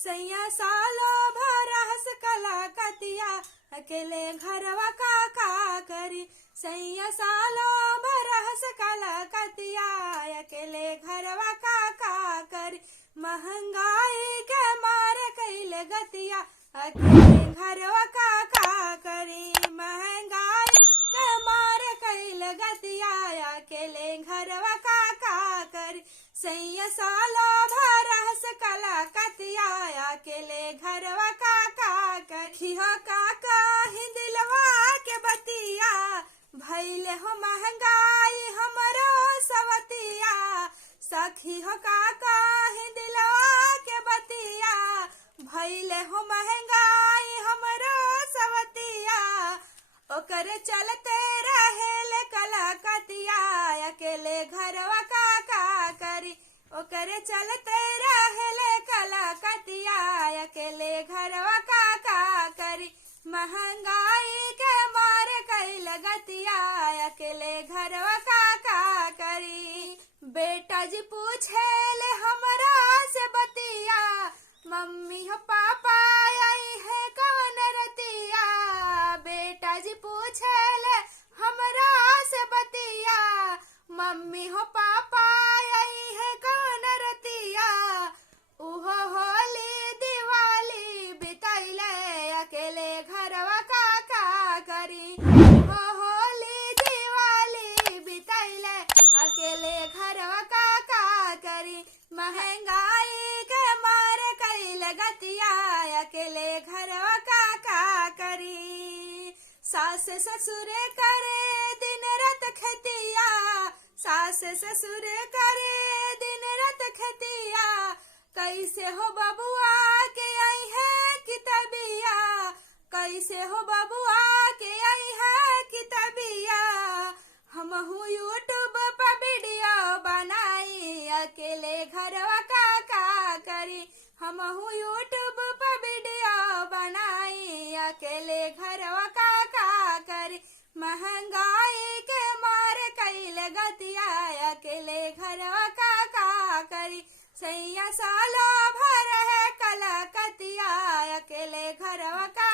सैया सालो भरस कला कतिया अकेले घरवा का करी। सैया सालो भरस कला कतिया अकेले घरवा का करी। महंगाई के मारे कैले गतिया अकेले घरवा का करी। महंगाई के मारे कैले गतिया अकेले घरवा का करी। सैया सालो भरस कला कतिया अकेले घरवा का करी। हो काका हिंदलवा के बतिया भैले हो महंगाई हमरो सवतिया। सखी हो काका हिंदलवा के बतिया भैले हो महंगाई हमरो सवतिया। ओकर चलते रहेले कला कतिया अकेले घरवा का करी। ओकर चलते रहेले कला कतिया अकेले घरवा का करी। महंगाई के मारे कैल गतिया अकेले घरवा का करी। बेटा जी पूछेले हमरा से बतिया मम्मी हो पापा आई है कौन रतिया। बेटा जी पूछेले हमरा से बतिया मम्मी हो पापा आई है कौन रतिया। उहो होली दिवाली बितैले अकेले घरवा का करी। उहो होली दिवाली बितैले अकेले घरवा का करी। महंगाई के मारे कैल गतिया अकेले घरवा का करी। सास ससुर करे दिन रात खतिया। सास ससुर करे दिन रात खतिया। कैसे हो बबुआ के आई है किताबिया। कैसे हो बबुआ के आई है किताबिया। हमहू यूट्यूब पर वीडियो बनाई अकेले घरवा का करी। हमहू यूट्यूब पर वीडियो बनाई अकेले घरवा का करी। महंगाई के मारे कैले गतिया अकेले घरवा का करी। सैया सालो भर है कला कतिया अकेले घरवा का